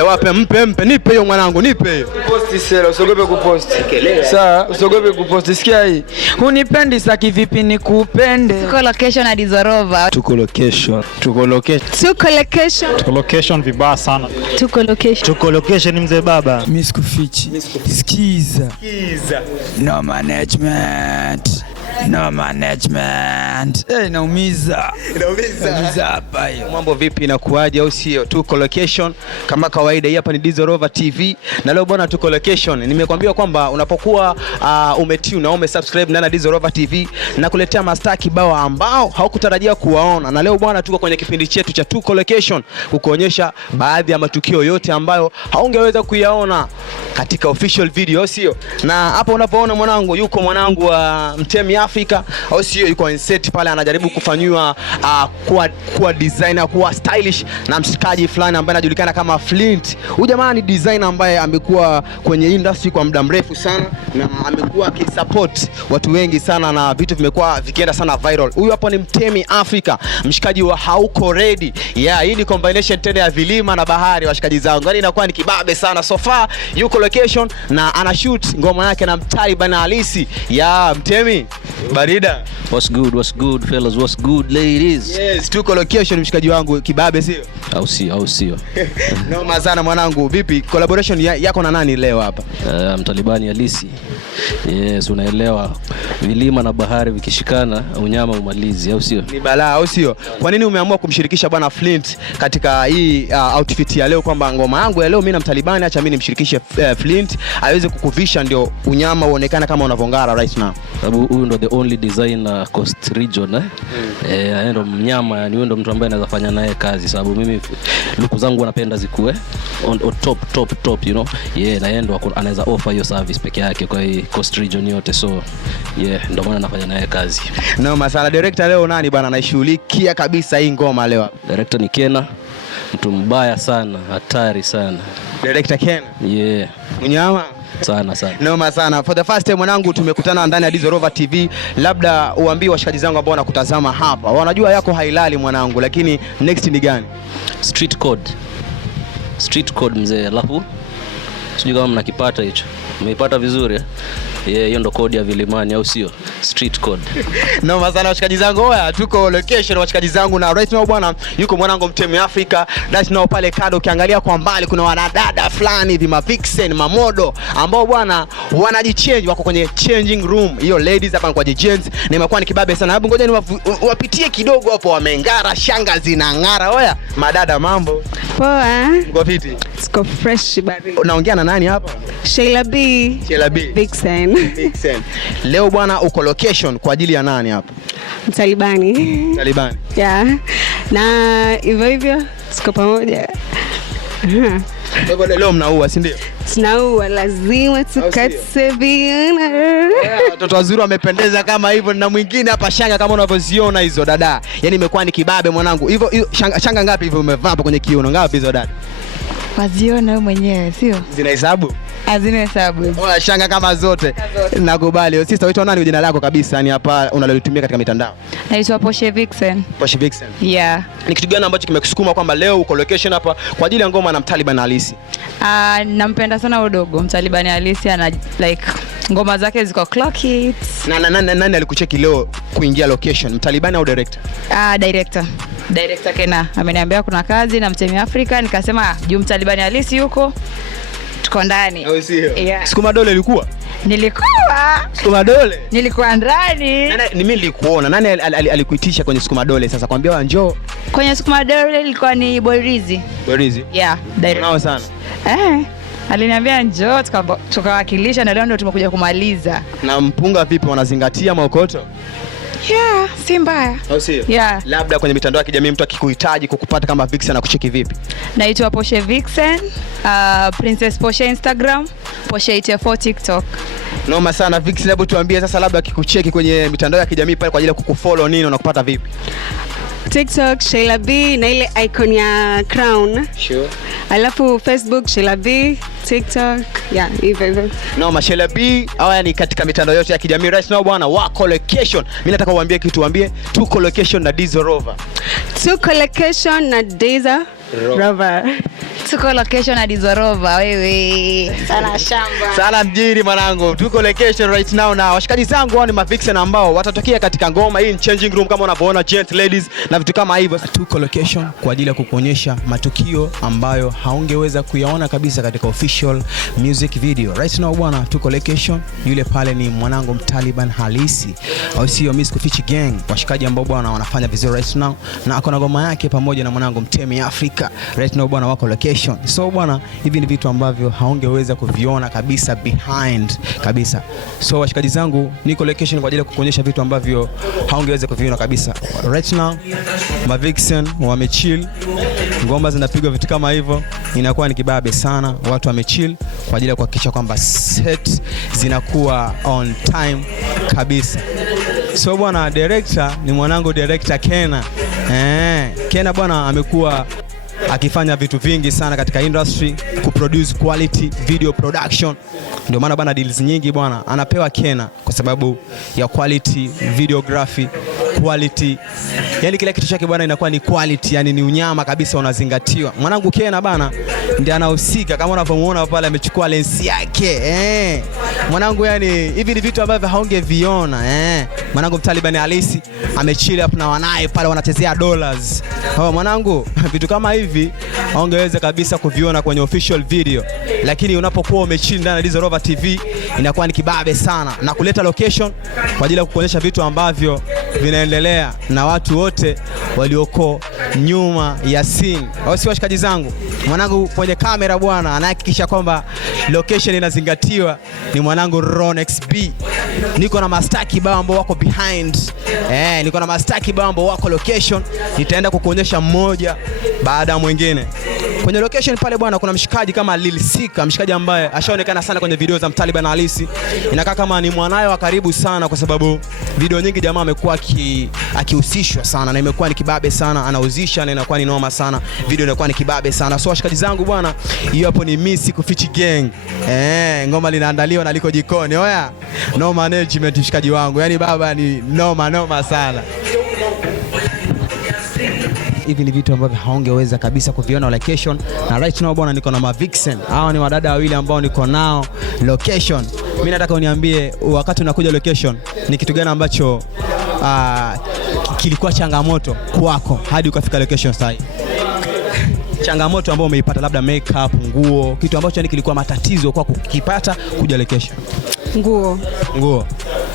Wape mpe nipe hiyo mwanangu nipe. Posti sela usogope kuposti. Sawa, usogope kuposti. Sikia hii. Unipendi saki vipi nikupende? Tuko location na Dizorova. Tuko location vibaya sana. Tuko location mzee baba. Mimi sikufichi. Sikiza. No management. Naumiza hapa hiyo. Mambo vipi inakuaje au sio? Tuko location kama kawaida. Hii hapa ni Dizorova TV na leo bwana tuko location. Nimekwambia kwamba unapokuwa umetune na umesubscribe na Dizorova TV na kuletea mastaa kibao ambao haukutarajia kuwaona. Na leo bwana tuko kwenye kipindi chetu cha Tuko Location kukuonyesha baadhi ya matukio yote ambayo haungeweza kuyaona katika official video, sio? Na hapa unapoona mwanangu yuko mwanangu wa Mtemi Africa au sio, yuko on set pale anajaribu kufanywa kuwa designer, kuwa stylish na mshikaji fulani ambaye anajulikana kama Flint. Huyu jamaa ni designer ambaye amekuwa kwenye industry kwa muda mrefu sana na amekuwa akisupport watu wengi sana na vitu vimekuwa vikienda sana viral. Huyu hapo ni Mtemi Africa, mshikaji wa Hauko Ready. Hii ni combination tena ya vilima na bahari washikaji zangu. Yaani inakuwa ni kibabe sana. So far yuko location na ana shoot ngoma yake na Mtaliban halisi. Mtemi barida. What's good fellas, what's good ladies? Yes, tuko location mshikaji wangu kibabe sio? Au sio. No mazana mwanangu, vipi collaboration yako na nani leo hapa? Mtalibani halisi. Yes, unaelewa vilima na bahari vikishikana unyama umalizi, au sio? Ni balaa au sio? Kwa nini umeamua kumshirikisha bwana Flint katika hii outfit ya leo, kwamba ngoma yangu ya leo mimi na Mtalibani acha mimi nimshirikishe Flint aweze kukuvisha ndio unyama uonekane kama unavongara right now? Sababu huyu ndo the only designer Coast Region ndo mnyama, yani huyu ndo mtu ambaye anaweza fanya naye kazi, sababu mimi luku zangu napenda zikuwe on top you know. Na yeye ndo anaweza offer hiyo service peke yake kwa hii Coast Region yote, so ndo maana nafanya naye kazi. No masala. Director leo nani bwana anaishughulikia kabisa hii ngoma leo? Director ni Kena, mtu mbaya sana, hatari sana. Director Kena? Mnyama sana. Noma sana. For the first time mwanangu tumekutana ndani ya Dizorova TV. Labda uambie washikaji zangu ambao wanakutazama hapa, wanajua yako hailali mwanangu, lakini next ni gani? Street code mzee. Alafu sijui kama mnakipata hicho. Umeipata vizuri? Hiyo ndo code ya vilimani, au sio? Street code. Noma sana washikaji zangu. Tuko location washikaji zangu na right now bwana yuko mwanangu Mtemi Africa. Right now pale kado ukiangalia kwa mbali kuna wanadada fulani hivi, mavixen, mamodo ambao bwana wanajichange, wako kwenye changing room. Hiyo ladies hapa kwa gents na imekuwa ni kibabe sana. Hebu ngoja wapitie kidogo hapo, wamengara, shanga zinangara. Madada mambo poa? Ngo fiti? Siko fresh bari. Unaongea na nani hapa? Sheila B. Vixen. Leo bwana uko location kwa ajili ya nani hapa? Mtalibani. Na hivyo siko pamoja. Leo mnaua, si ndio? Tunaua, lazima tukatse viana. Watoto wazuri wamependeza kama hivyo, na mwingine hapa shanga kama unavyoziona hizo dada. Yaani imekuwa ni kibabe mwanangu. Hivyo shanga ngapi hivyo umevaa hapa kwenye kiuno? Ngapi hizo dada? Waziona wewe mwenyewe, sio? Zinahesabu? Hazina hesabu. Shanga kama zote. Nakubali. Sister wewe nani jina lako kabisa, yani hapa unalolitumia katika mitandao? Naitwa Poshe Vixen. Ni kitu gani ambacho kimekusukuma kwamba leo uko location hapa kwa ajili ya ngoma na Mtalibani halisi? Nampenda sana udogo Mtalibani halisi, ana like ngoma zake ziko clock hits. Nani alikucheki leo kuingia location, Mtalibani au director? Director Kena ameniambia kuna kazi na Mtemi Africa, nikasema juu Mtalibani halisi yuko tuko ndani. Sukuma dole ilikuwa? Sukuma dole? Nilikuwa ndani. Mimi nilikuona. Nani alikuitisha kwenye Sukuma dole sasa kwambia njoo? Kwenye Sukuma dole ilikuwa ni Boyrizi. Direct. Nao sana. Aliniambia njoo tukawakilisha na leo ndio tumekuja kumaliza. Na mpunga vipi, wanazingatia maokoto? Si mbaya. Au sio? Labda kwenye mitandao ya kijamii mtu akikuhitaji kukupata kama Vixen akucheki vipi? Naitwa Poshe Vixen, Princess Poshe Instagram, Poshe 84 TikTok. Noma sana Vixen, hebu tuambie sasa labda akikucheki kwenye mitandao ya kijamii pale kwa ajili ya kukufollow nini unakupata vipi? TikTok Sheila B na ile icon ya crown. Alafu Facebook Sheila B, TikTok, hivyo. No, Sheila B, hawa ni katika mitandao yote ya kijamii right now bwana, wako location. Mimi nataka uambie kitu, uambie tuko location na Dizorova. Tuko location na Dizorova. Tuko location ya Dizorova wewe. Sana shamba. Sana mjini mwanangu. Tuko location right now na washikaji zangu wao ni mavixen ambao watatokea katika ngoma hii changing room kama unavyoona gent ladies na vitu kama hivyo. Tuko location kwa ajili ya kukuonyesha matukio ambayo haungeweza kuyaona kabisa katika official music video. Right now bwana, tuko location. Yule pale ni mwanangu Mtaliban halisi au sio, Miss Kufichi Gang. Washikaji ambao bwana wanafanya vizuri right now na akona ngoma yake pamoja na mwanangu Mtemi Africa. Right now bwana wako location. So bwana, hivi ni vitu ambavyo haungeweza kuviona kabisa behind kabisa. So washikaji zangu, niko location kwa ajili ya kukuonyesha vitu ambavyo haungeweza kuviona kabisa. Right now mavixen wamechill, ngoma zinapigwa, vitu kama hivyo, inakuwa ni kibabe sana. Watu wamechill kwa ajili ya kuhakikisha kwamba set zinakuwa on time kabisa. So bwana, director ni mwanangu director Kena. Kena bwana amekuwa akifanya vitu vingi sana katika industry, kuproduce quality video production. Ndio maana bwana deals nyingi bwana anapewa Kena kwa sababu ya quality videography, quality. Yani kila kitu chake bwana inakuwa ni quality, yani ni unyama kabisa unazingatiwa. Mwanangu Kena bwana ndiye anahusika kama unavyomuona pale amechukua lens yake. Mwanangu yani hivi ni vitu ambavyo haungeviona. Mwanangu Mtaliban halisi amechill up na wanae pale wanachezea dollars. Mwanangu vitu kama hivi haungeweza kabisa kuviona kwenye official video, lakini unapokuwa umechill ndani ya Dizorova TV inakuwa ni kibabe sana na kuleta location kwa ajili ya kukuonyesha vitu ambavyo vinaendelea na watu wote walioko nyuma ya scene. Au si washikaji zangu? Mwanangu kwenye kamera bwana anahakikisha kwamba location inazingatiwa ni mwanangu Ronex B. Niko na master kibao ambao wako behind. Niko na master kibao ambao wako location. Nitaenda kukuonyesha mmoja baada ya mwingine. Kwenye location pale bwana kuna mshikaji kama Lil Sika, mshikaji ambaye ashaonekana sana kwenye video za Mtaliban halisi. Inakaa kama ni mwanae wa karibu sana kwa sababu video nyingi jamaa amekuwa akihusishwa sana na imekuwa ni kibabe sana, anauzisha na inakuwa ni noma sana. Video inakuwa ni kibabe sana. So washikaji zangu bwana, hiyo hapo ni Miss Kufichi Gang. Ngoma linaandaliwa na liko jikoni. Oya, no management mshikaji wangu. Yaani baba ni noma sana. Hivi ni vitu ambavyo haungeweza kabisa kuviona location. Na right now bwana niko na mavixen. Hao ni wadada wawili ambao niko nao location. Mimi nataka uniambie wakati unakuja location ni kitu gani ambacho kilikuwa changamoto kwako hadi ukafika location sasa? Changamoto ambayo umeipata, labda makeup, nguo, kitu ambacho yani kilikuwa matatizo kwako kukipata kuja location. Nguo.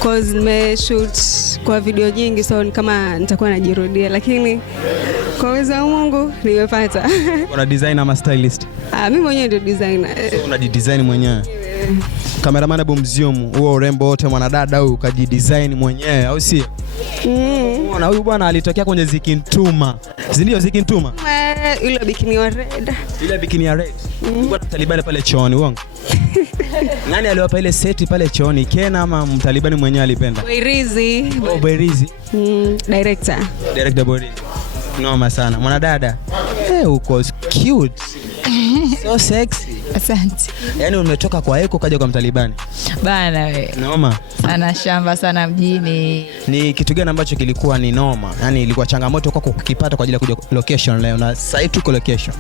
Cause nimeshoot kwa video nyingi, so ni kama nitakuwa najirudia, lakini kwa uwezo wa Mungu nimepata. Una designer ama stylist? Mimi mwenyewe ndio designer. So unajidesign mwenyewe? Cameraman Abu Mzium, huo urembo wote mwanadada huyu kajidesign mwenyewe au si? Na huyu bwana alitokea kwenye Zikintuma. Ndio Zikintuma? Ile bikini ya red. Ile bikini ya red. Kwa Mtaliban pale chooni, uongo? Nani aliwapa ile seti pale chooni? Kena ama Mtaliban mwenyewe alipenda? Boyrizi. Boyrizi. Director Boyrizi. Noma sana. Mwanadada. Uko cute. So sexy. Asante. Yaani umetoka kwa Eko kaja kwa Mtaliban. Bana we. Noma. Ana shamba sana mjini. Ni kitu gani ambacho kilikuwa ni noma? Yaani ilikuwa changamoto kwako kukipata kwa ajili ya kuja location leo na sasa tuko location?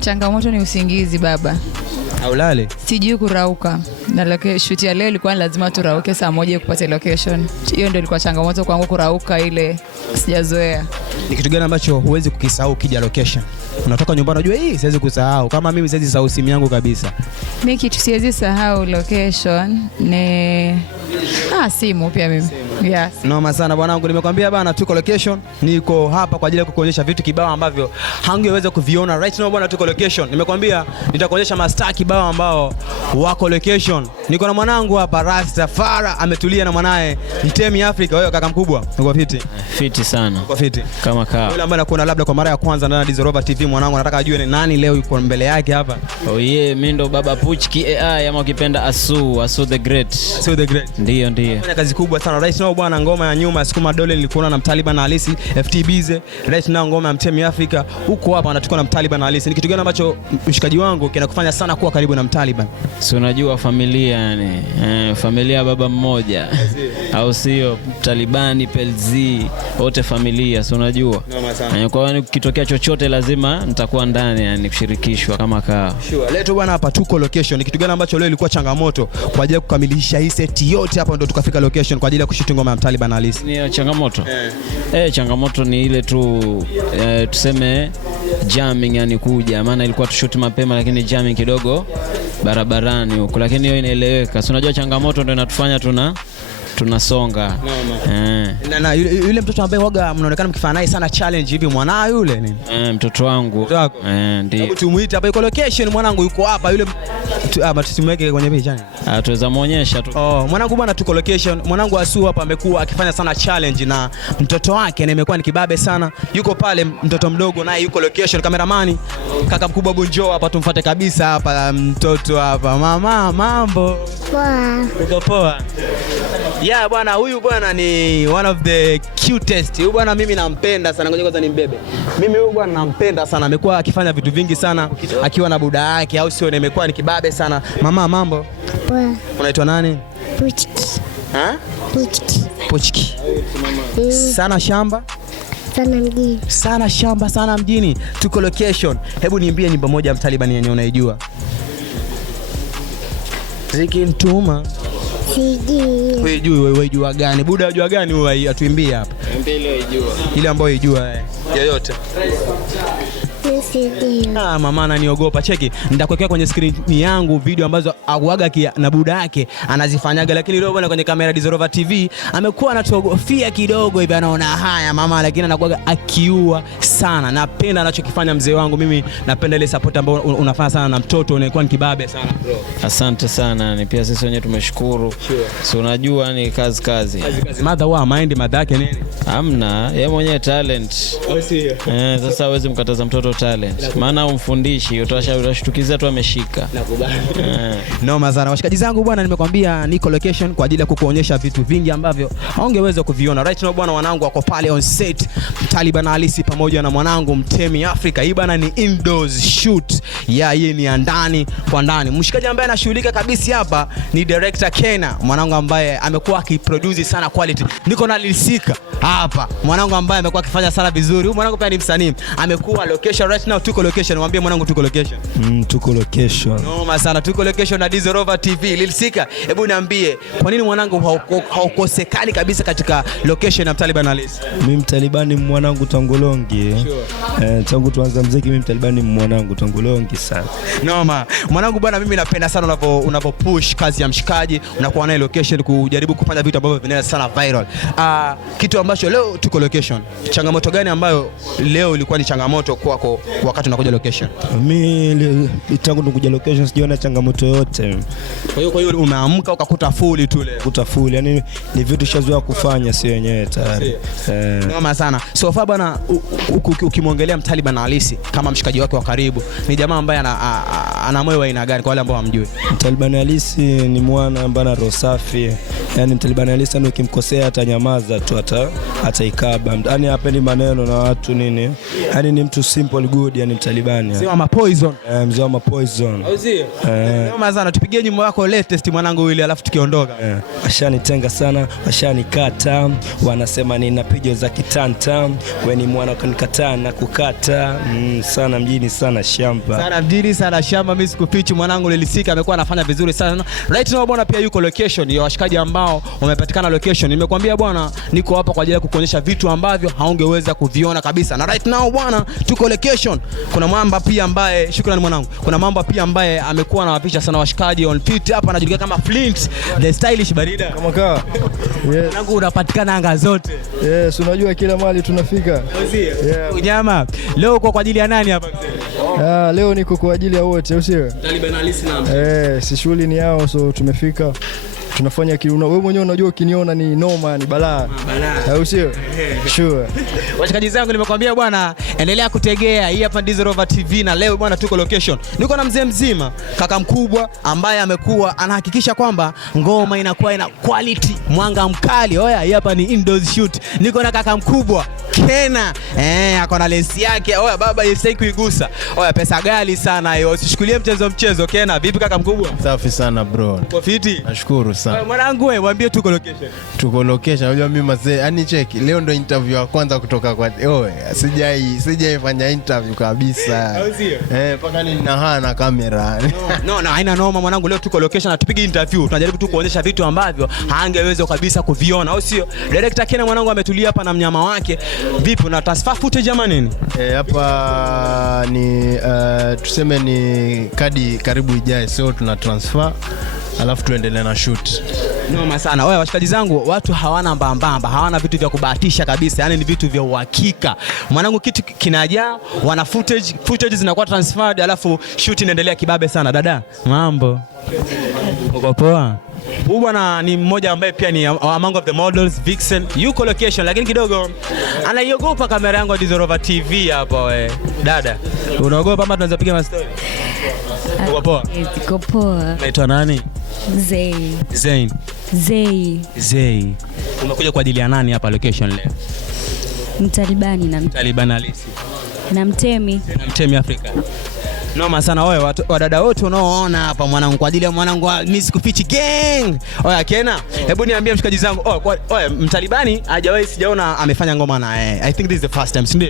Changamoto ni usingizi baba. Haulale? Sijui kurauka. Na shoot ya leo ilikuwa lazima turauke saa 1 kupata location. Hiyo ndio ilikuwa changamoto kwangu, kurauka ile sijazoea. Ni kitu gani ambacho huwezi kukisahau kija location? Unatoka nyumbani unajua hii siwezi kusahau. Kama mimi siwezi sahau simu yangu kabisa. Mimi kitu siwezi sahau location ni simu pia mimi. Yes. Noma sana bwanangu, nimekwambia bana tuko location. Niko hapa kwa ajili ya kukuonyesha vitu kibao ambavyo hangeweza kuviona. Right now bwana tuko location. Nimekwambia nitakuonyesha master kibao ambao wako location. Niko na mwanangu hapa Rastafari ametulia na mwanae Mtemi Africa. Wewe kaka mkubwa, uko fiti? Fiti sana. Uko fiti? Kama kaa. Yule ambaye anakuona labda kwa mara ya kwanza ndani ya Dizorova TV, mwanangu nataka ajue ni nani leo yuko mbele yake hapa. Mimi ndo baba Puchki AI ama ukipenda Asu the Great. Asu the Great. Ndio. Fanya kazi kubwa sana. Right now now bwana, ngoma ya nyuma Sukuma Dole nilikuwa na Mtaliban halisi FT Bize. Right now ngoma ya Mtemi Africa huko hapa anatoka na Mtaliban halisi. Ni kitu gani ambacho mshikaji wangu kinakufanya sana kuwa karibu na Mtaliban? Si unajua familia yani, familia baba mmoja au sio? Talibani, Pelzi, wote familia, si unajua. Kwa hiyo kitokea chochote lazima nitakuwa ndani yani kushirikishwa kama kaa. Sure. Leo bwana hapa tuko location. Ni kitu gani ambacho leo ilikuwa changamoto kwa ajili ya kukamilisha hii set yote hapa ndio tukafika location kwa ajili ya kushoot ngoma ya Mtaliban halisi? Ni changamoto. Changamoto ni ile tu tuseme jamming yani kuja, maana ilikuwa tushoot mapema lakini jamming kidogo barabarani huko, lakini hiyo inaeleweka. Si unajua changamoto ndio inatufanya tunasonga. Na yule mtoto ambaye waga mnaonekana mkifanya naye sana challenge hivi, mwanao yule nini? Mtoto wangu. Ndio. Hebu tumuite hapa, yuko location, mwanangu yuko hapa yule. Tusimweke kwenye picha. Tuweza muonyesha tu. Mwanangu bwana, tuko location. Mwanangu Asu hapa amekuwa akifanya sana challenge na mtoto wake, na imekuwa ni kibabe sana. Yuko pale mtoto mdogo naye yuko location, cameraman kaka mkubwa Bunjo hapa, tumfuate kabisa hapa mtoto hapa. Mama, mambo poa? Uko poa? Yeah bwana, huyu bwana ni one of the cutest. Huyu bwana mimi nampenda sana. Ngoja kwanza nimbebe. Mimi huyu bwana nampenda sana. Amekuwa akifanya vitu vingi sana akiwa na buda yake, au sio? Imekuwa ni kibabe sana. Mama, mambo poa? Unaitwa nani? Puchki. Puchki. Sana shamba sana mjini. Sana shamba sana mjini. Tuko location. Hebu niambie nyimbo moja ya Mtaliban yenye unaijua. Zikimtuma. Wewe jua gani? Buda unajua gani wewe? Atuimbie hapa. Mbele unajua. Ile ambayo unajua yoyote. Mama ananiogopa. Cheki, nitakuwekea kwenye screen yangu video ambazo aguaga na buda yake anazifanyaga, lakini leo bwana kwenye kamera Dizorova TV amekuwa anatogofia kidogo hivi, anaona haya mama, lakini anakuaga akiua sana. Napenda anachokifanya mzee wangu. Mimi napenda ile support ambayo unafanya sana na mtoto, unakuwa ni kibabe sana bro. Asante sana. Ni pia sisi wenyewe tumeshukuru. So unajua ni kazi. Mother wa mind madhake nini? Hamna, yeye mwenyewe talent. Sasa hawezi mkataza mtoto talent. Maana umfundishi, utashtukiza tu ameshika. Nakubali. Noma sana. Washikaji zangu bwana, nimekwambia niko location kwa ajili ya kukuonyesha vitu vingi ambavyo haungeweza kuviona. Right now bwana, wanangu wako pale on set. Mtaliban halisi pamoja na mwanangu Mtemi Africa. Hii bwana ni indoors shoot. Hii ni ndani kwa ndani. Mshikaji ambaye anashughulika kabisa hapa ni director Kena, mwanangu ambaye amekuwa akiproduce sana quality. Niko na Lisika hapa, mwanangu ambaye amekuwa akifanya sana vizuri. Huyu mwanangu pia ni msanii. Amekuwa location right now, tuko location. Mwambie mwanangu tuko location. Tuko location. Noma sana, tuko location na Dizorova TV. Lisika, hebu niambie kwa nini mwanangu haukosekani kabisa katika location ya Mtaliban halisi? Mimi Mtalibani mwanangu tangolongi. Sure. Tangu tuanza muziki mimi Mtalibani mwanangu tangolongi sana. Noma. Mwanangu bwana, mimi napenda sana unapopush kazi ya mshikaji, unakuwa na location kujaribu kufanya vitu ambavyo vinaenda sana viral. Kitu ambacho leo tuko location. Changamoto gani ambayo leo ilikuwa ni changamoto kwako wakati unakuja location? Mimi tangu nikuja location sijaona changamoto yote. Kwa hiyo umeamka ukakuta full tu leo. Kuta full, yani ni vitu shazoea kufanya si wenyewe tayari. Noma sana. So far bwana, ukimwongelea Mtaliban halisi kama mshikaji wake wa karibu, ni jamaa ambaye ana moyo wa aina gani kwa wale ambao hamjui? Mtaliban halisi ni mwana ambaye ana roho safi. Yani Mtaliban halisi ndio ukimkosea atanyamaza tu, ataikaba. Yani hapendi maneno na watu nini. Yani ni mtu simple good, yani Mtalibani. Mzee wa mapoison. Mzee wa mapoison. Au sio? Noma sana. Tupigie nyimbo yako latest mwanangu yule, alafu tukiondoka. Washanitenga sana, washanikata, wanasema nina pigo za kitanta, wewe ni mwana ukanikataa na kukata. Sana mjini sana shamba. Sana mjini sana shamba, mimi sikufichi mwanangu Lilisika amekuwa anafanya vizuri sana. Right now bwana, pia yuko location ya washikaji ambao wamepatikana location. Nimekwambia bwana, niko hapa kwa ajili ya kukuonyesha vitu ambavyo haungeweza kuviona kabisa. Na right now bwana, tuko location. Kuna Mamba pia ambaye, shukrani mwanangu. Kuna Mamba pia ambaye amekuwa anawapisha sana washikaji on pit hapa, anajulikana kama Flint, the stylish barida. Kama kaa. Yes. Mwanangu unapatikana anga zote. Yes, unajua kila mahali tunafika. Yeah. Unyama. Leo kwa ajili ya nani hapa mzee? Leo niko kwa ajili ya wote, usio? Mtaliban halisi na. Si shughuli ni yao, so tumefika. tunafanya wewe mwenyewe unajua ukiniona ni noma, ni balaa. Au sio? Sure. Washikaji zangu nimekwambia bwana, endelea kutegea. Hii hapa Dizzy Rover TV na leo bwana tuko location. Niko na mzee mzima, kaka mkubwa ambaye amekuwa anahakikisha kwamba ngoma inakuwa ina quality, mwanga mkali. Oya, hii hapa ni indoors shoot. Niko na kaka mkubwa Kena. Ako na lensi yake. Oya baba, yesai kuigusa. Oya, pesa gali sana hiyo. Usishukulie mchezo. Kena, vipi kaka mkubwa? Safi sana bro. Uko fiti? Nashukuru sana. Mwanangu wewe, mwambie tuko location. Tuko location. Unajua mimi mazee, yani cheki, leo ndo interview ya kwanza kutoka kwa sijaifanya interview kabisa. Paka nina kamera. No, haina noma mwanangu, leo tuko location na tupige interview. Tunajaribu tu kuonyesha vitu ambavyo haangeweza kabisa kuviona, au sio? Director Kena mwanangu ametulia hapa na mnyama wake. Vipi, una transfer footage jamani nini? Hapa ni tuseme ni kadi karibu ijae, so tuna transfer alafu tuendelee na shoot. Noma sana. Wewe washikaji zangu, watu hawana mbambamba, hawana vitu vya kubahatisha kabisa. Yaani ni vitu vya uhakika. Mwanangu kitu kinajaa, wana footage zinakuwa transferred, alafu shoot inaendelea kibabe sana. Dada, mambo. Uko poa? Huyu bwana ni mmoja ambaye pia ni among of the models, Vixen. Yuko location lakini kidogo anaiogopa kamera yangu ya Dizzy Rover TV hapa wewe. Dada, unaogopa ama tunaanza piga mastori? Uko poa? Uko poa. Unaitwa nani? Zey. Umekuja kwa ajili ya nani hapa location leo? Mtalibani halisi. Na Mtemi Afrika. Noma sana wewe, wadada wote unaoona hapa mwanangu, kwa ajili ya mwanangu wa Miss Kufichi Gang. Oya Kena, hebu niambie mshikaji zangu. Oya, Mtalibani hajawahi sijaona amefanya ngoma na I think this is the first time, si ndio?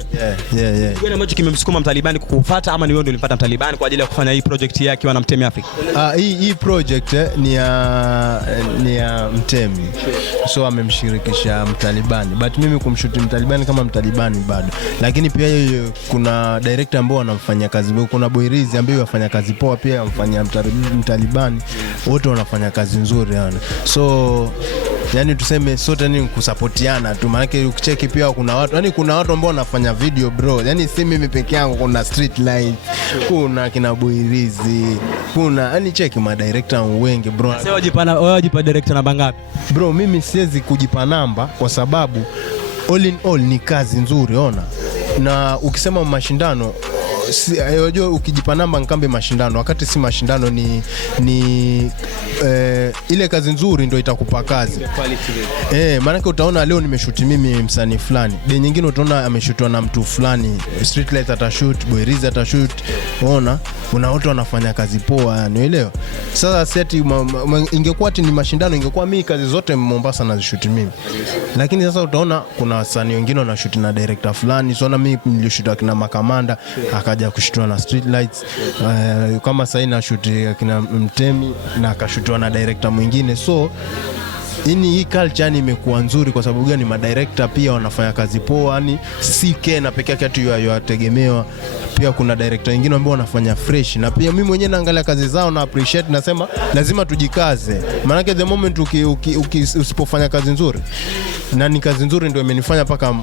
Yeah. Kitu ambacho kimemsukuma Mtalibani kukufuata, ama ni wewe ndio ulimpata Mtalibani kwa ajili ya kufanya hii project yake na Mtemi Africa? Hii project ni ya Mtemi. So amemshirikisha Mtalibani. But mimi kumshuti Mtalibani kama Mtalibani bado. Lakini pia kuna director ambao wanafanya kazi. Kuna Boyrizi ambaye wafanya kazi poa, pia wafanya Mtalibani. Wote wanafanya kazi nzuri yani. So yani tuseme sote ni kusupportiana tu, maana ukicheki pia kuna watu ambao wanafanya video bro. Yani si mimi peke yangu, kuna Street Light, kuna kina Boyrizi, kuna yani cheki ma director wengi bro. Sasa wajipa director namba ngapi? Bro, mimi siwezi kujipa namba kwa sababu all in all ni kazi nzuri ona. Na ukisema mashindano, unajua ukijipa namba nkambe mashindano, wakati si mashindano ni ile kazi nzuri ndio itakupa kazi. Maana utaona leo nimeshoot mimi msanii fulani, de nyingine utaona ameshutwa na mtu fulani, Street Light atashoot, Boyrizi atashoot, ona kuna watu wanafanya kazi poa yani, unaelewa? Sasa seti ingekuwa ati ni mashindano, ingekuwa mimi kazi zote Mombasa nazishoot mimi. Lakini sasa utaona kuna wasanii wengine wanashoot na director fulani, so na mimi nilishoot kina Makamanda akaja kushutwa na Street Lights, kama sasa na shoot kina Mtemi na akashutwa na director mwingine. So hii culture ni imekuwa nzuri kwa sababu gani? Madirector pia wanafanya kazi poa yani, si Kena pekee yake tu yategemewa, pia kuna director wengine ambao wanafanya fresh. Na pia mimi mwenyewe naangalia kazi zao na appreciate, nasema lazima tujikaze, maana the moment usipofanya kazi nzuri, na ni kazi nzuri ndio imenifanya paka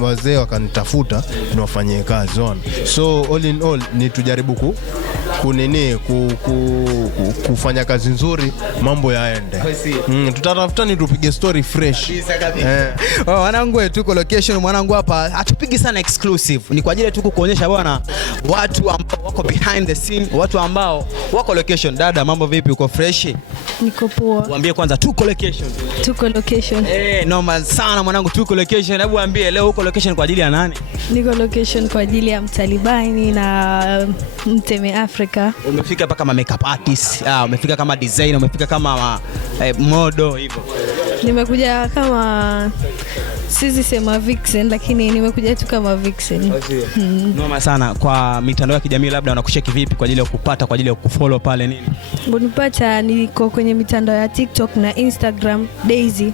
wazee wakanitafuta niwafanyie kazi on. So all in all ni tujaribu kufanya kazi nzuri, mambo yaende. Tutatafutani tupige story fresh. Wanangu tuko location mwanangu hapa, hatupigi sana exclusive. Ni kwa ajili tu kukuonyesha bwana watu ambao wako behind the scene, watu ambao wako location. Dada, mambo vipi, uko fresh? Niko poa. Waambie kwanza tuko location. Noma sana mwanangu, tuko location. Hebu waambie leo uko location kwa ajili ya nani? Niko location kwa ajili ya Mtalibani na Mtemi Africa. Umefika hapa kama makeup artist, umefika kama designer, umefika kama model hivyo? Nimekuja kama sisi sema Vixen, lakini nimekuja tu kama Vixen. Noma sana. Kwa mitandao ya kijamii labda unakusheki vipi kwa ajili ya kupata, kwa ajili ya kufollow pale nini? Unipata niko kwenye mitandao ya TikTok na Instagram, Daisy.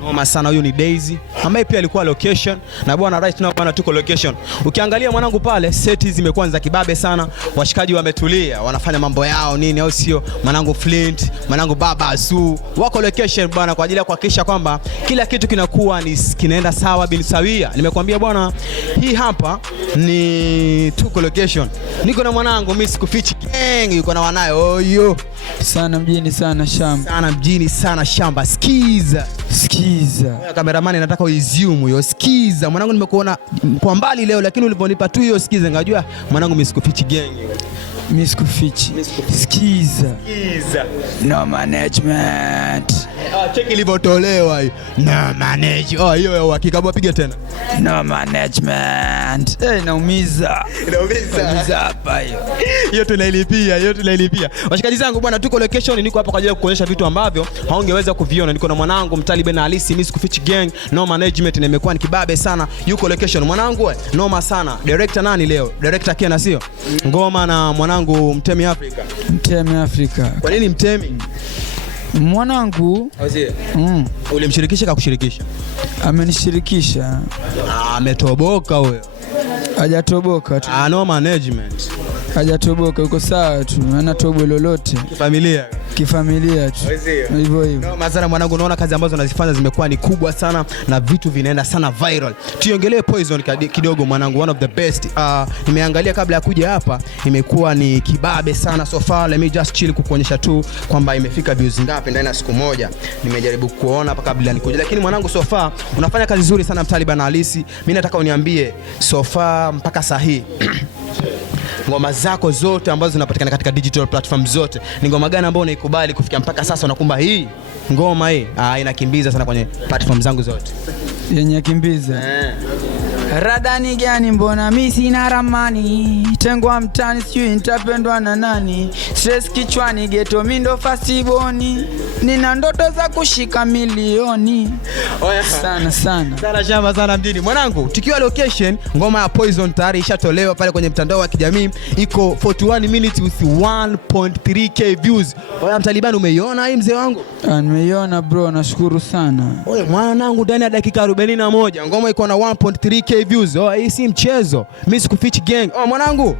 Noma sana, huyu ni Daisy ambaye pia alikuwa location. Na bwana right now bwana tuko location. Ukiangalia mwanangu pale seti zimekuwa za kibabe sana. Washikaji wametulia, wanafanya mambo yao nini, au sio? Mwanangu Flint, mwanangu Baba Azu wako location bwana kwa ajili ya kuhakikisha kwamba kila kitu kinakuwa kinakuwa ni kinaenda sawa bin sawia. Nimekwambia bwana, hii hapa ni Tuko Location. Niko na mwanangu Miss Kufichi Gang, yuko na wanae oyo sana mjini sana shamba. Sana mjini sana shamba. Skiza. Kameramani nataka uiziumu hiyo skiza. Mwanangu nimekuona kwa mbali leo, lakini uliponipa tu hiyo skiza ngajua mwanangu Miss Kufichi Gang. Miss Kufichi. Skiza. No management. Cheki ilivyotolewa hiyo. No management. Hiyo hakika hapo piga tena. No management. Naumiza. Naumiza hapa hiyo. Hiyo tunailipia. Washikaji zangu bwana, Tuko Location, niko hapa kwa ajili ya kuonyesha vitu ambavyo haungeweza kuviona. Niko na mwanangu Mtaliban Halisi, Miss Kufichi Gang, No Management, na imekuwa ni kibabe sana. Yuko Location mwanangu, noma sana. Director nani leo? Director Kena sio? Ngoma na mwanangu Mtemi Africa. Mtemi Africa. Kwa nini Mtemi? Mwanangu ulimshirikisha kakushirikisha? Amenishirikisha. Ametoboka huyo. Hajatoboka tu. No management. Hajatoboka, uko sawa tu. Hana tobo lolote. Kifamilia tu. Hivyo. No mazana mwanangu, unaona kazi ambazo unazifanya zimekuwa ni kubwa sana na vitu vinaenda sana viral. Tuiongelee Poison kidogo mwanangu, one of the best. Nimeangalia kabla ya kuja hapa, imekuwa ni kibabe sana so far. Let me just chill kukuonyesha tu kwamba imefika views ngapi ndani ya siku moja. Nimejaribu kuona hapa kabla nikuja, lakini mwanangu so far unafanya kazi nzuri sana Mtaliban Halisi. Mimi nataka uniambie so far mpaka sahihi ngoma zako zote ambazo zinapatikana katika digital platform zote, ni ngoma gani ambayo unaikubali kufikia mpaka sasa unakumba hii ngoma hii inakimbiza sana kwenye platform zangu zote? Yenye kimbiza. Radani gani mbona mimi sina ramani, tengwa mtani sijui nitapendwa na nani, stress kichwani ghetto mimi ndo fastiboni, nina ndoto za kushika milioni. Sana shamba sana mjini mwanangu. Tukiwa Location, ngoma ya Poison tayari ishatolewa pale kwenye mtandao wa kijamii, iko 41 minutes with 1.3k views. Mtaliban umeiona hii mzee wangu? Nimeiona bro, nashukuru sana. Mwanangu ndani ya dakika 41 ngoma iko na 1.3k views. Hii si mchezo. Miss Kufichi Gang. Mwanangu.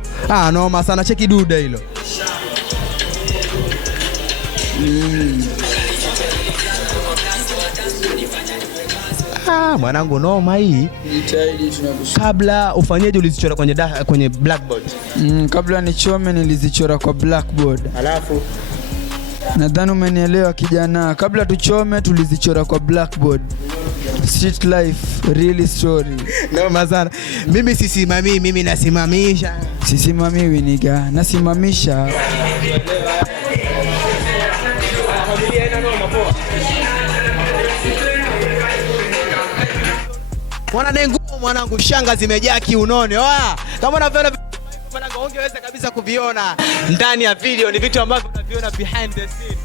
Noma sana, cheki duda hilo. Mwanangu noma hii. Kabla ufanyeje ulizichora kwenye blackboard? Kabla nichome nilizichora kwa blackboard. Alafu nadhani umenielewa kijana. Kabla tuchome tulizichora kwa blackboard. Street life, real story. Noma sana. Mimi sisimamii, mimi nasimamisha. Sisimamiwi niga, nasimamisha. Mwanangu shanga zimejaa kiunoni. Kama unavyoona mwanangu, ungeweza kabisa kuviona ndani ya video, ni vitu ambavyo unaviona behind the scene.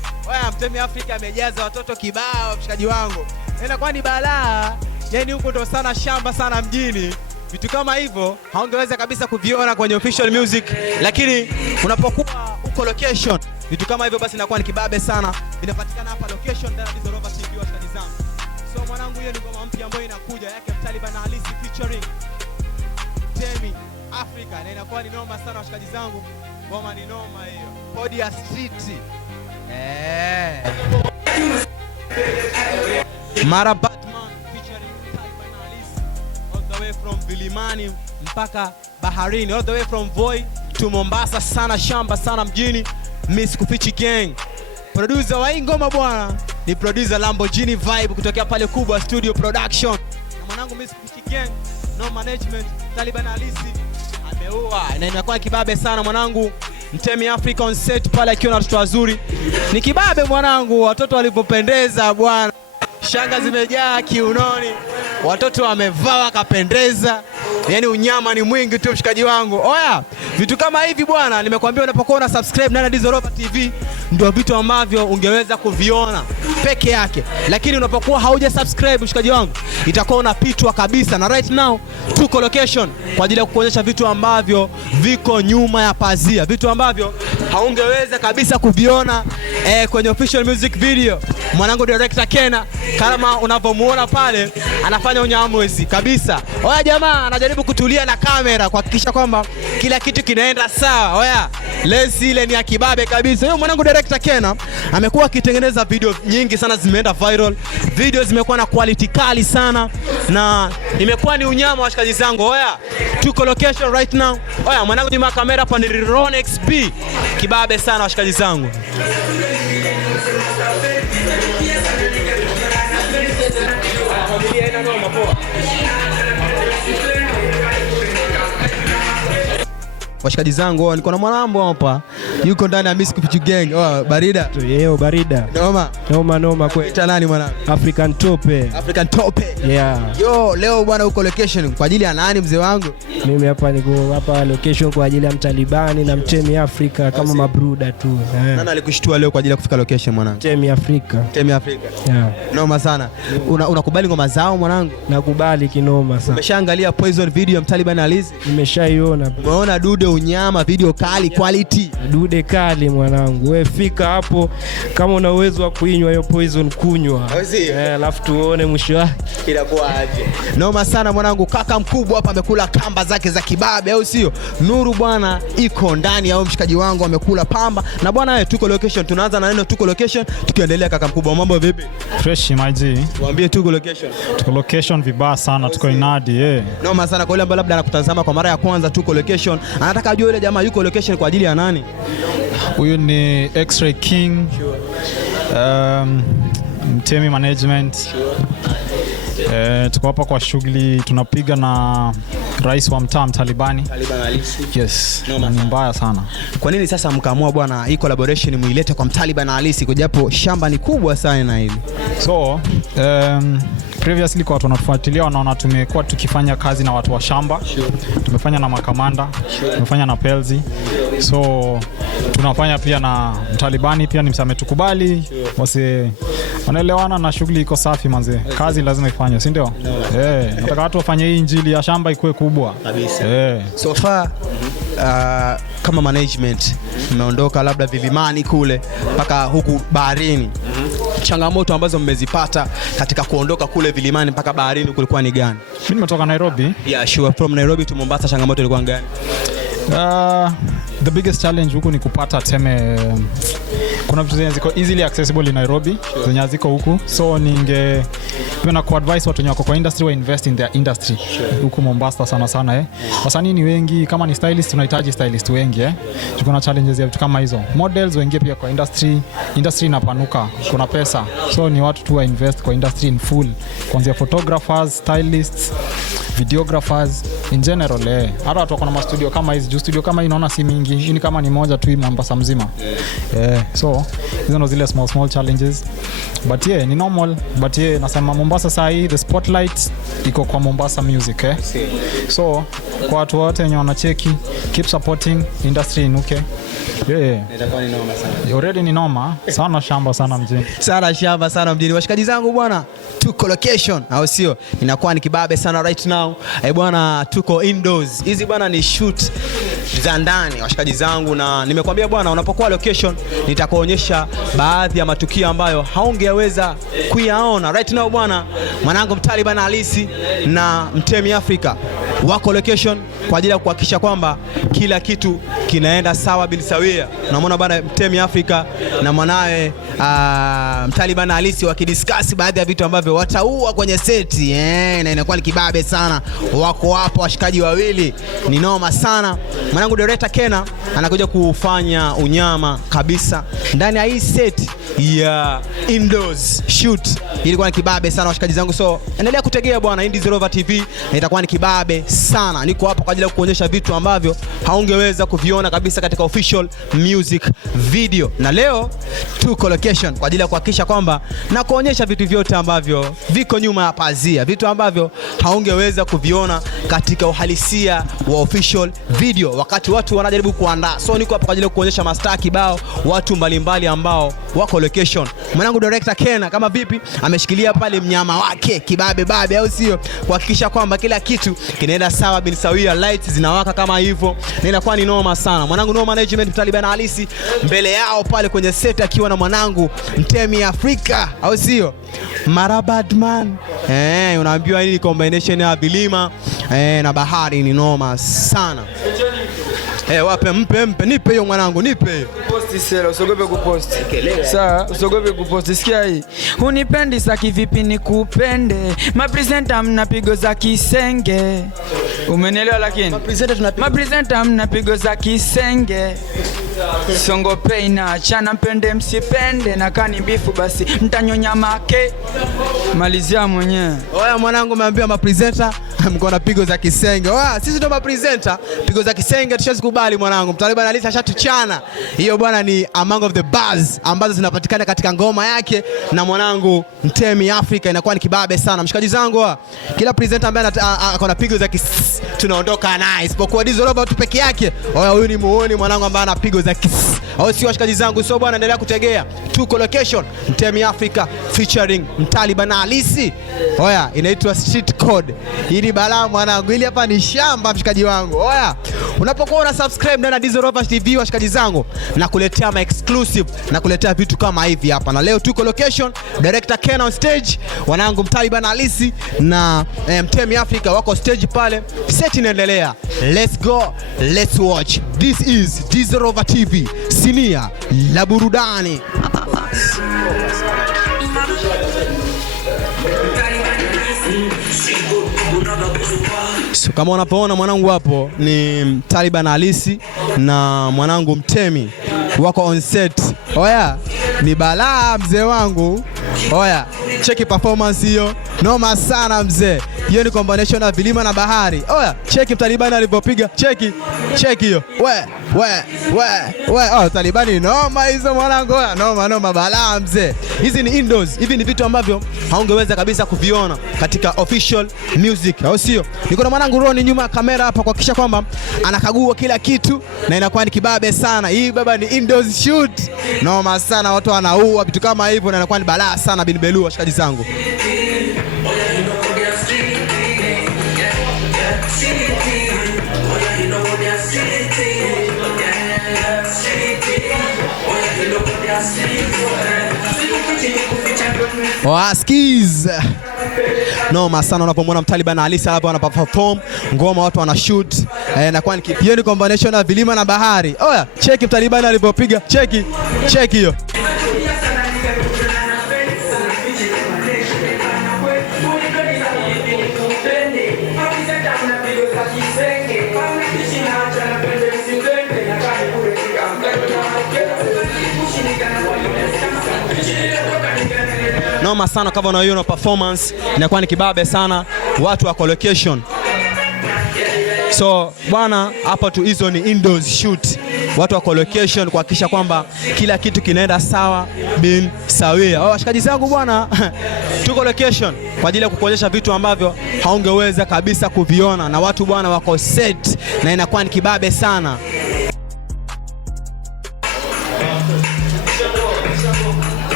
Mtemi Africa amejaza watoto kibao, mshikaji wangu. Inakuwa ni balaa. Yaani huko ndo sana shamba sana mjini. Vitu kama hivyo haungeweza kabisa kuviona kwenye official music, lakini unapokuwa uko Location, vitu kama hivyo basi inakuwa ni kibabe sana. Vinapatikana hapa Location ndani ya Dizo Rover TV washikaji zangu. So mwanangu, hiyo ni ngoma mpya ambayo inakuja yake Mtaliban Halisi featuring Mtemi Africa, na inakuwa ni noma sana washikaji zangu. Ngoma ni noma hiyo. Kodi ya street. Mara Batman featuring Mtaliban Halisi, all the way from Vilimani mpaka Baharini, all the way from Voi to Mombasa, sana shamba sana mjini. Miss Kufichi Gang. Producer wa hii ngoma bwana ni producer Lamborghini Vibe kutokea pale Kubwa Studio Production. Na mwanangu Miss Kufichi Gang, No Management, Mtaliban Halisi ameua, na inakuwa kibabe sana mwanangu. Mtemi Africa on set pale akiwa na watoto wazuri. Ni kibabe mwanangu, watoto walipopendeza bwana. Shanga zimejaa kiunoni. Watoto wamevaa wakapendeza. Yaani unyama ni mwingi tu mshikaji wangu. Vitu kama hivi bwana, nimekwambia unapokuwa una subscribe ndani ya Dizo Rover TV ndio vitu ambavyo ungeweza kuviona peke yake. Lakini unapokuwa hauja subscribe mshikaji wangu, itakuwa unapitwa kabisa. Na right now Tuko Location kwa ajili ya kukuonyesha vitu ambavyo viko nyuma ya pazia, vitu ambavyo haungeweza kabisa kuviona kwenye official music video. mwanangu director Kena, kama unavyomuona pale anafanya unyamwezi kabisa. Oya jamaa anajaribu kutulia na kamera kuhakikisha kwamba kila kitu kinaenda sawa. Oya lesi ile ni ya kibabe kabisa. Huyo mwanangu director Kena amekuwa akitengeneza video nyingi sana, zimeenda viral. Video zimekuwa na quality kali sana na imekuwa ni unyama washikaji zangu. Oya tuko location right now. Oya mwanangu nyuma kamera hapa ni Ron XP. Kibabe sana washikaji zangu. Washikaji zangu, niko na mwanambo hapa. Yuko ndani ya Miss Kupichu Gang. Oh, Barida. Yeo Barida. Noma kweli. Ita nani mwanangu? African Tope. African Tope. Yeah. Yo, leo bwana uko location kwa ajili ya nani mzee wangu? Mimi hapa niko hapa location kwa ajili ya Mtalibani na Mtemi Afrika kama mabruda tu. Nani alikushtua leo kwa ajili ya kufika location mwanangu? Mtemi Afrika. Mtemi Afrika. Yeah. Noma sana. Unakubali ngoma zao mwanangu? Nakubali kinoma sana. Umeshaangalia Poison video ya Mtalibani Alizi? Nimeshaiona. Umeona dude unyama, video kali, quality. Dude kali mwanangu. Wewe fika hapo kama una uwezo wa kuinywa hiyo Poison kunywa. Alafu tuone mwisho wake inakuwa aje. Noma sana mwanangu, kaka mkubwa hapa amekula kamba zake za kibabe au sio? Nuru bwana iko ndani au mshikaji wangu amekula pamba. Na bwana wewe tuko location, tunaanza na neno tuko location tukiendelea. Kaka mkubwa mambo vipi? Fresh maji. Waambie tuko location. Tuko location vibaya sana, tuko inadi Noma sana kwa yule ambaye labda anakutazama kwa mara ya kwanza. Tuko location. Anataka ajue yule jamaa yuko location kwa ajili ya nani? Huyu ni X-Ray King. Mtemi management. Tuko hapa kwa shughuli tunapiga na rais wa mtaa Mtalibani. Mtalibani Alizi. Yes. Ni mbaya sana. Kwa nini sasa mkaamua bwana hii collaboration muilete kwa Mtalibani Alizi kujapo shamba ni kubwa sana na hili? So, previously kwa watu wanatufuatilia wanaona tumekuwa tukifanya kazi na watu wa shamba. Tumefanya na makamanda, tumefanya na Pelzi. So, tunafanya pia na Mtalibani pia ni msame tukubali. Wasi wanaelewana na shughuli iko safi manze. Kazi lazima ifanywe, si ndio? Nataka watu wafanye hii injili ya shamba ikuwe kubwa kabisa. So far kama management mmeondoka labda Vilimani kule mpaka huku baharini. Changamoto ambazo mmezipata katika kuondoka kule Vilimani mpaka baharini kulikuwa ni gani? Mimi nimetoka Nairobi. Yeah, sure. From Nairobi to Mombasa changamoto ilikuwa gani? The biggest challenge huku ni kupata teme. Kuna vitu zenye ziko easily accessible in Nairobi, zenye ziko huku. So napenda ku-advise watu wenye wako kwa industry wa invest in their industry. Huku Mombasa sana wasanii ni wengi, kama ni stylist tunahitaji stylist wengi Tuko na challenges ya vitu kama hizo. Models wengi pia kwa industry inapanuka. Kuna pesa. So ni watu tu wa invest kwa industry in full. Kuanzia photographers, stylists, videographers in general hata watu wako na studio kama hizi. Studio kama hii naona si mingi. Hii ni kama ni moja tu Mombasa mzima. So hizo ndo zile small challenges. But ni normal. But nasema Mombasa saa hii the spotlight iko kwa Mombasa music So kwa watu wote wenye wanacheki, keep supporting industry inuke. Itakuwa ni noma sana. Already ni noma sana shamba sana mjini. Sana shamba sana mjini. Washikaji zangu bwana, tuko location au sio? Inakuwa ni kibabe sana right now. Bwana tuko indoors. Hizi bwana ni shoot za ndani washikaji zangu, na nimekwambia bwana unapokuwa location nitakuonyesha baadhi ya matukio ambayo haungeweza kuyaona. Right now bwana, mwanangu Mtalibani Alizi na Mtemi Afrika wako location kwa ajili ya kuhakikisha kwamba kila kitu kinaenda sawa bin sawia. Unaona bwana Mtemi Afrika na mwanawe Mtalibani Alizi wakidiscuss baadhi ya vitu ambavyo wataua kwenye seti na inakuwa ni kibabe sana. Wako hapo washikaji wawili, ni noma sana. Mwanangu director Kena anakuja kufanya unyama kabisa ndani ya hii set ya indoors shoot. Ilikuwa ni kibabe sana washikaji zangu, so endelea kutegea bwana Indies Rover TV na itakuwa ni kibabe sana. Niko hapa kwa ajili ya kuonyesha vitu ambavyo haungeweza kuviona kabisa katika official music video, na leo tuko location kwa ajili ya kuhakikisha kwamba na kuonyesha vitu vyote ambavyo viko nyuma ya pazia, vitu ambavyo haungeweza kuviona katika uhalisia wa official video wakati watu wanajaribu kuandaa. So niko hapa kwa ajili ya kuonyesha mastaa kibao, watu mbalimbali ambao wako location. Mwanangu director Kena kama vipi ameshikilia pale mnyama wake kibabe babe au sio, kuhakikisha kwamba kila kitu kinaenda sawa bin sawia, lights zinawaka kama hivyo na inakuwa ni noma sana. Mwanangu no management Mtalibani Alizi mbele yao pale kwenye set set akiwa na mwanangu Mtemi Afrika, au sio? Marabadman. Unaambiwa hii combination ya vilima na bahari ni noma sana. Wape mpe nipe hiyo mwanangu, nipe hiyo. Posti selo, usogope kuposti. Sawa, usogope kuposti. Sikia hii. Unipendi saki vipi nikupende? Mapresenta mnapigo za kisenge. Umenielewa lakini? Mapresenta mnapigo za kisenge. Songope na achana mpende msipende na kani bifu basi mtanyonya make. Malizia mwenyewe. Oya mwanangu, umeambia mapresenta mko na pigo za kisenge. Oya sisi ndo mapresenta, pigo za kisenge tushazikubali mwanangu. Mtaliban Alisi ashatuchana. Hiyo bwana ni among of the buzz ambazo zinapatikana katika ngoma yake na mwanangu Mtemi Afrika, inakuwa ni kibabe sana. Mshikaji zangu, kila presenter ambaye akona pigo za tunaondoka naye, isipokuwa Dizzy Rover tu peke yake. Oya huyu ni muone mwanangu ambaye ana pigo za au sio washikaji zangu? So bwana, endelea kutegea Tuko Location, Mtemi Afrika featuring Mtaliban Alisi. Oya inaitwa Street Code. Hii ni balaa mwanangu, ili hapa ni shamba mshikaji wangu. Oya unapokuwa una subscribe ndani ya Dizzy Rover TV washikaji zangu, na kuletea ma exclusive na kuletea vitu kama hivi hapa. Na leo Tuko Location, director Ken on stage, wanangu Mtaliban Alisi na Mtemi Afrika wako stage pale. Set inaendelea. Let's go, let's watch. This is Dizzy Rover TV, sinia la burudani. So, kama unapoona mwanangu hapo ni Mtaliban Alisi na mwanangu Mtemi wako on set. Oya ni balaa mzee wangu. Oya cheki performance hiyo, noma sana mzee. Hiyo ni combination ya vilima na bahari. Oya cheki Mtaliban alivyopiga, cheki hiyo. Mtaliban noma hizo mwanangu. Oya noma balaa mzee. Hizi ni indoors. Hivi ni vitu ambavyo haungeweza kabisa kuviona katika official music, au sio? Niko na mwanangu Ronnie nyuma ya kamera hapa kuhakikisha kwamba anakagua kila kitu na inakuwa ni kibabe sana. Hii baba ni indoors shoot. Noma sana, watu wanaua vitu kama hivyo na inakuwa ni balaa sana bin Belu washikaji zangu. Skis. Noma sana unapomwona Mtaliban Alisi hapa anaperform ngoma, watu wana shoot na kwani hiyo ni combination ya vilima na bahari. Oya cheki Mtaliban alipopiga, cheki hiyo. Noma sana kama unaiona performance inakuwa ni kibabe sana, watu wako location. So bwana hapa tu hizo ni indoors shoot, watu wako location kuhakikisha kwamba kila kitu kinaenda sawa bin sawia. Washikaji zangu bwana Tuko Location kwa ajili ya kukuonyesha vitu ambavyo haungeweza kabisa kuviona, na watu bwana wako set na inakuwa ni kibabe sana.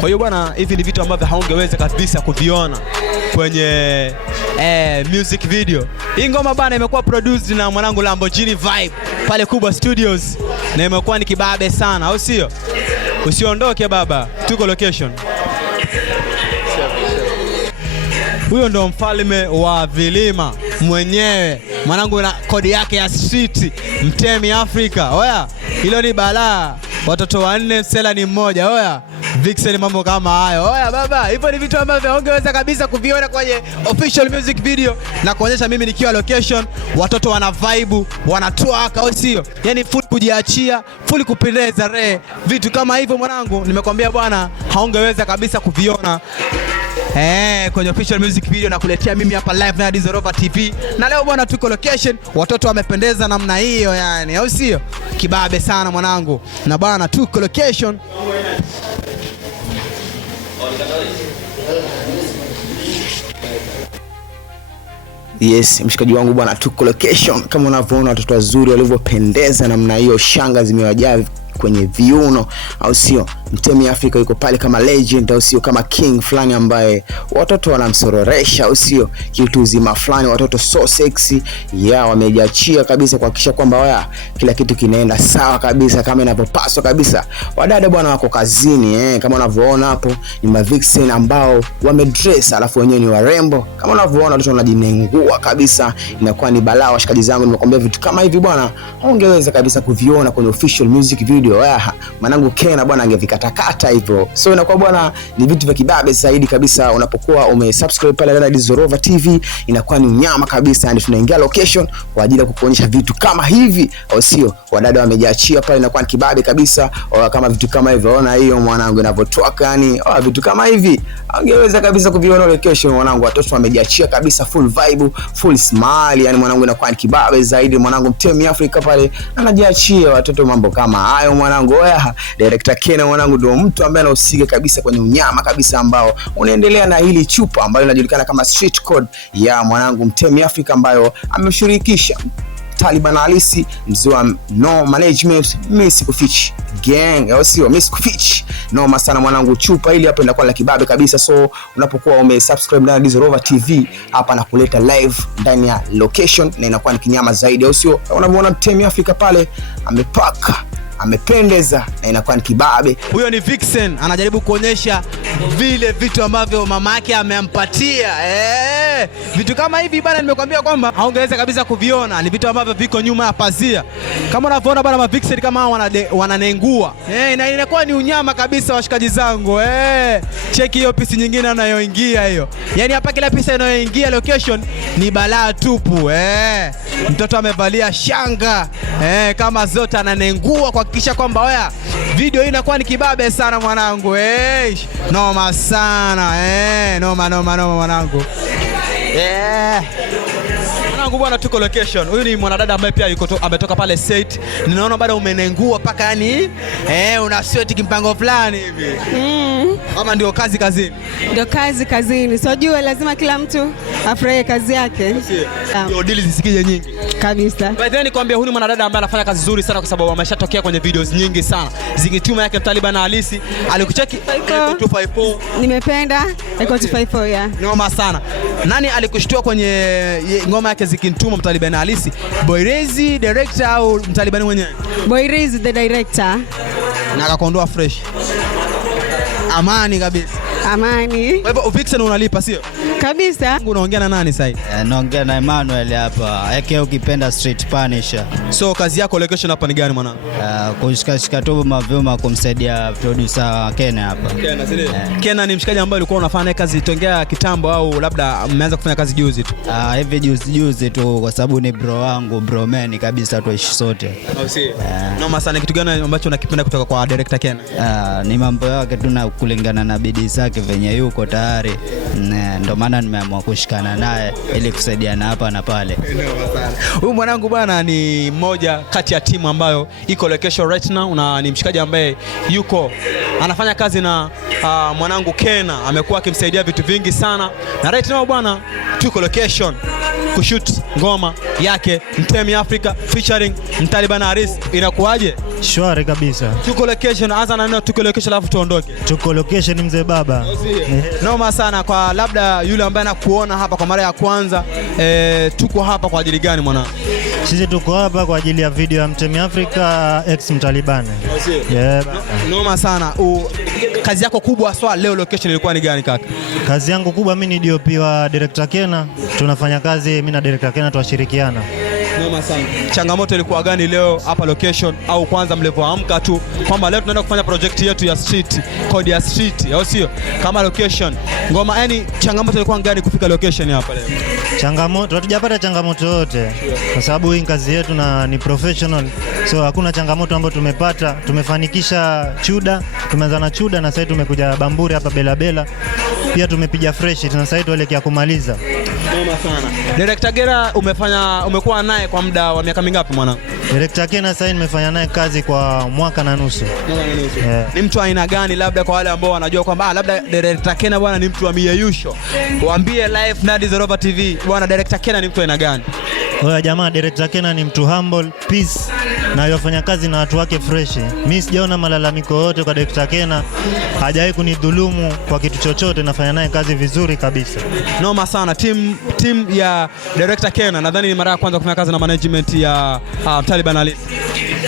Kwa hiyo bwana, hivi ni vitu ambavyo haungeweza kabisa kuviona kwenye music video. Hii ngoma bwana imekuwa produced na mwanangu Lamborghini Vibe pale Kubwa Studios na imekuwa ni kibabe sana, au sio? Usiondoke baba, Tuko Location. Huyo ndo mfalme wa vilima mwenyewe, mwanangu na kodi yake ya street, Mtemi Afrika. Oya hilo ni balaa, watoto 4 msela ni mmoja. Oya Vixen, mambo kama hayo. Oya baba, hivyo ni vitu ambavyo ungeweza kabisa kuviona kwenye official music video na kuonyesha mimi nikiwa location, watoto wana vibe, wanatoa au sio? Yani full kujiachia, full kupendeza vitu kama hivyo mwanangu, nimekwambia bwana haungeweza kabisa kuviona kwenye official music video na kuletea mimi hapa live na Dizzy Rover TV. Na leo bwana Tuko Location, watoto wamependeza namna hiyo yani, au sio? Kibabe sana mwanangu. Na bwana Tuko Location. Yes, mshikaji wangu bwana Tuko Location, kama unavyoona watoto wazuri walivyopendeza namna hiyo, shanga zimewajaa kwenye viuno, au sio? Mtemi Afrika yuko pale kama legend, au sio, kama king fulani ambaye watoto wanamsororesha, au sio, kitu uzima fulani, watoto so sexy wamejiachia kabisa kuhakikisha kwamba kila kitu kinaenda sawa kabisa kama inavyopaswa kabisa. Wadada bwana wako kazini kama unavyoona hapo ni mavixen ambao wamedress, alafu wenyewe ni warembo kama unavyoona, watoto wanajinengua kabisa, inakuwa ni balaa. Washikaji zangu, nimekwambia vitu kama hivi bwana ungeweza kabisa kuviona kwenye official music video. Mwanangu Kena bwana angevikatakata hivyo. So inakuwa bwana ni vitu vya kibabe zaidi kabisa. Unapokuwa umesubscribe pale na Dizzy Rover TV, inakuwa ni unyama kabisa, and tunaingia location kwa ajili ya kukuonyesha vitu kama hivi, au sio? Wadada wamejiachia pale, inakuwa ni kibabe kabisa. Kama vitu kama hivyo, ona hiyo mwanangu inavyotoka, yani vitu kama hivi ungeweza kabisa kuviona location mwanangu. Watoto wamejiachia kabisa, full vibe, full smile, yani mwanangu inakuwa ni kibabe zaidi. Mwanangu Mtemi Afrika pale anajiachia watoto, mambo kama hayo mwanangu. Director Kena mwanangu ndio mtu ambaye anahusika kabisa kwenye unyama kabisa ambao unaendelea na hili chupa ambayo inajulikana kama Street Code ya mwanangu Mtemi Afrika, ambayo amemshirikisha Taliban halisi, mzee wa No Management, Miss Kufichi gang, au sio? Miss Kufichi noma sana mwanangu. Chupa hili hapa inakuwa la kibabe kabisa. So unapokuwa umesubscribe na Dizzy Rover TV, hapa na kuleta live ndani ya location na inakuwa ni kinyama zaidi, au sio? Unamwona Mtemi Afrika pale amepaka, amependeza na inakuwa ni kibabe. Huyo ni Vixen anajaribu kuonyesha vile vitu ambavyo mama yake amempatia. Vitu kama hivi bana, nimekwambia kwamba haungeweza kabisa kuviona, ni vitu ambavyo viko nyuma ya pazia. Kama unavyoona bana, ma Vixen kama wananengua. Na inakuwa ni unyama kabisa washikaji zangu. Cheki hiyo pisi nyingine anayoingia hiyo. Yaani hapa kila pisi inayoingia location ni balaa tupu. Mtoto amevalia shanga. Kama zote ananengua kuhakikisha kwamba video hii inakuwa ni kibabe sana mwanangu. Noma sana. Noma mwanangu. Mwanangu bwana, tuko location. Huyu ni mwanadada ambaye pia ametoka pale set. Ninaona bado umenengua paka, yani una sweat kimpango fulani hivi. Kama ndio kazi kazini. Ndio kazi kazini. So jua lazima kila mtu afurahie kazi yake. Ndio deals zisikije nyingi kabisa. By the way, nikwambia huyu ni mwanadada ambaye anafanya kazi nzuri sana kwa sababu ameshatokea kwenye videos nyingi sana. Zingituma yake Taliban halisi. Alikucheki Echo 254. Nimependa Echo 254 Noma sana. Nani alikushtua kwenye ngoma yake Zikintuma Mtaliban halisi? Boyrezi director au Mtalibani mwenyewe? Boyrezi the director. Na akakondoa fresh. Amani kabisa. Amani. Kwa hivyo Vixen unalipa sio? Kabisa. Unaongea na nani sasa? Naongea na Emmanuel hapa. Yake ukipenda Street Punisher. So kazi yako location hapa ni gani mwanangu? Kushika tu mavyuma kumsaidia producer Kena hapa. Kena zile. Kena ni mshikaji ambaye ulikuwa unafanya kazi tongea kitambo au labda mmeanza kufanya kazi juzi tu? Hivi juzi tu kwa sababu ni bro wangu, bro man kabisa, tuishi sote. Au si? Noma sana. Kitu gani ambacho unakipenda kutoka kwa director Kena? Ni mambo yake tu na kulingana na bidii zake venye yuko tayari. Ndio maana nimeamua kushikana naye ili kusaidiana hapa na pale. Huyu mwanangu bwana ni mmoja kati ya timu ambayo iko location right now, na ni mshikaji ambaye yuko anafanya kazi na mwanangu Kena, amekuwa akimsaidia vitu vingi sana, na right now bwana tuko location kushoot ngoma yake Mtemi Africa featuring Mtaliban Haris. Inakuaje? Shwari kabisa. Tuko location, anza na neno tuko location alafu tuondoke. Tuko location mzee baba. Noma sana. Kwa labda yule ambaye anakuona hapa kwa mara ya kwanza, tuko hapa kwa ajili gani mwana? Sisi tuko hapa kwa ajili ya video ya Mtemi Africa X Mtalibani. Noma sana. Kazi yako kubwa swala leo location ilikuwa ni gani kaka? Kazi yangu kubwa mimi ni DOP wa director Kena. Tunafanya kazi mimi na director Kena, tunashirikiana. Noma sana. Changamoto ilikuwa gani leo hapa location, au kwanza mlivyoamka tu kwamba leo tunaenda kufanya project yetu ya street, code ya street, au sio? Kama location ngoma, yani changamoto ilikuwa gani kufika location hapa leo? Changamoto, hatujapata changamoto yote kwa sababu hii kazi yetu na ni professional. So hakuna changamoto ambayo tumepata. Tumefanikisha Chuda, tumeanza na Chuda na sasa tumekuja Bamburi hapa Bela. Pia tumepiga fresh na sasa tuelekea kumaliza. Noma sana. Director Kena umekuwa naye kwa muda wa miaka mingapi mwanangu? Director Kena sasa nimefanya naye kazi kwa mwaka na nusu. Ni mtu aina gani, labda kwa wale ambao wanajua kwamba labda Director Kena bwana ni mtu wa miyeyusho? Waambie live na Dizzy Rover TV bwana, Director Kena ni mtu aina gani? Oya jamaa, director Kena ni mtu humble, peace na yofanya kazi na watu wake fresh. Mimi sijaona malalamiko yote kwa director Kena, hajawahi kunidhulumu kwa kitu chochote, nafanya naye kazi vizuri kabisa. Noma sana. Team ya director Kena, nadhani ni mara ya kwanza kufanya kazi na management ya Taliban Halisi.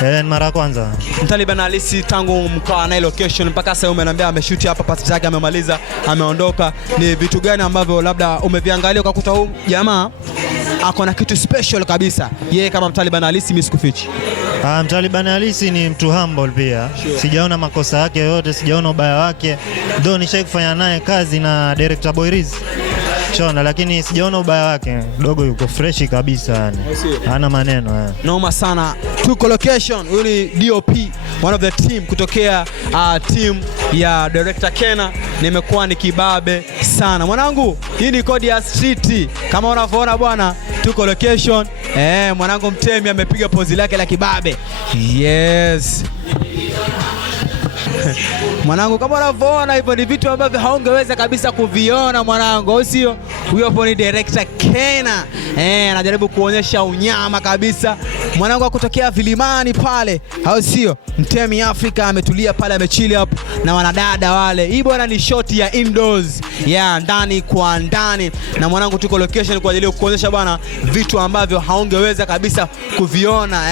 Ni mara ya kwanza. Taliban Halisi tangu mkoa na location mpaka sasa umeniambia ameshoot hapa pasi zake amemaliza, ameondoka. Ni vitu gani ambavyo labda umeviangalia ukakuta huyu jamaa ako na kitu special kabisa? Yeye kama Taliban Halisi mimi sikufichi. Taliban Halisi ni mtu humble pia. Sure. Sijaona makosa yake yote, sijaona ubaya wake. Ndio nishai kufanya naye kazi na director Boyriz. Chona, lakini sijaona ubaya wake. Dogo yuko fresh kabisa yani. Hana maneno. Noma sana. Tuko location, huyu ni DOP, one of the team kutokea team ya director Kena. Nimekuwa ni kibabe sana. Mwanangu, hii ni kodi ya street. Kama unavyoona bwana, tuko location. Mwanangu Mtemi amepiga pozi lake la kibabe. Yes. Mwanangu, kama unavyoona hivyo ni vitu ambavyo haungeweza kabisa kuviona mwanangu, au sio? Huyo hapo ni director Kena. Anajaribu kuonyesha unyama kabisa. Mwanangu akutokea vilimani pale, au sio? Mtemi Africa ametulia pale, amechill hapo na wanadada wale. Hii bwana ni shot ya indoors, ya ndani kwa ndani. Na mwanangu tuko location kwa ajili ya kuonyesha bwana vitu ambavyo haungeweza kabisa kuviona.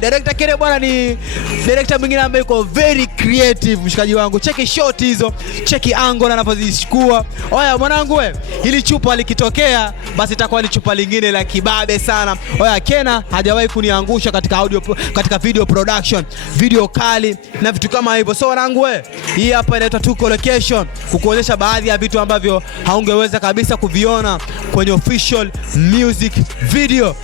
Director Kena bwana ni director mwingine ambaye yuko very creative, mshikaji wangu. Cheki shot hizo, cheki angle anapozichukua. Oya mwanangu hili chupa likitokea basi itakuwa ni chupa lingine la kibabe sana. Oya Kena hajawahi kuniangusha katika video production, video kali na vitu kama hivyo. So wanangu hii hapa inaitwa Tuko Location, kukuonyesha baadhi ya vitu ambavyo haungeweza kabisa kuviona kwenye official music video.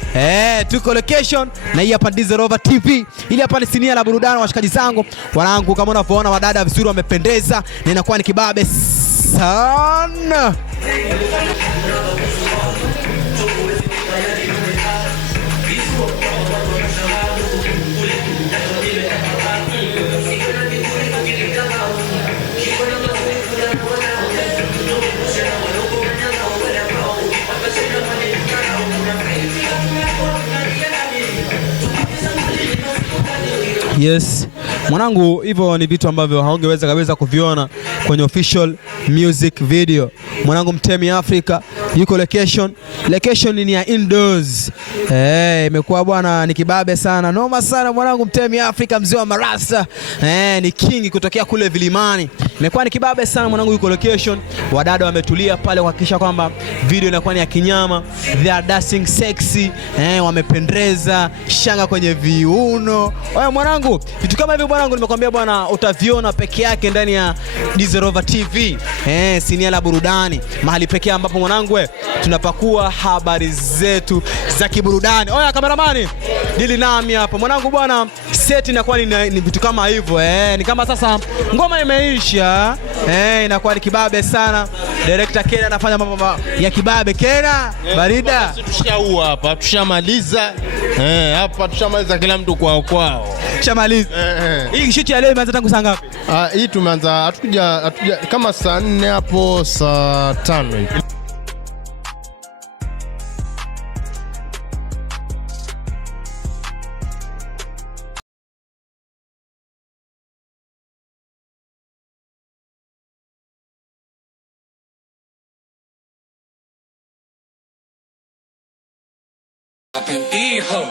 Tuko Location na hii hapa Diesel Rover TV. Ili hapa ni sinia la burudani washikaji zangu. Wanangu, kama unavyoona wadada vizuri wamependeza na inakuwa ni kibabe sana. Yes. Mwanangu, hivyo ni vitu ambavyo haungeweza kabisa kuviona kwenye official music video. Mwanangu Mtemi Africa yuko location. Location ni ya indoors. Imekuwa bwana ni kibabe sana. Noma sana mwanangu Mtemi Africa, mzee wa marasa. Ni king kutokea kule vilimani. Imekuwa ni kibabe sana mwanangu, yuko location. Wadada wametulia pale kuhakikisha kwamba video inakuwa ni ya kinyama. They are dancing sexy. Wamependeza, shanga kwenye viuno. Oya mwanangu, vitu kama hivyo mwanangu nimekwambia bwana utaviona peke yake ndani ya Diesel Rover TV. Sinia la burudani, mahali pekee ambapo mwanangu tunapakua habari zetu za kiburudani. Oya kameramani, dili nami hapa mwanangu bwana, set inakuwa ni vitu kama hivyo. Ni kama sasa ngoma imeisha. Inakuwa ni kibabe sana. Director Kena anafanya mambo ya kibabe. Kena barida, tushaua hapa, tushamaliza. Hapa tushamaliza kila mtu kwao. Tushamaliza. Hii shoot ya leo imeanza tangu saa ngapi? Hii tumeanza hatuja kama saa 4 hapo, saa 5 hivi. Hijo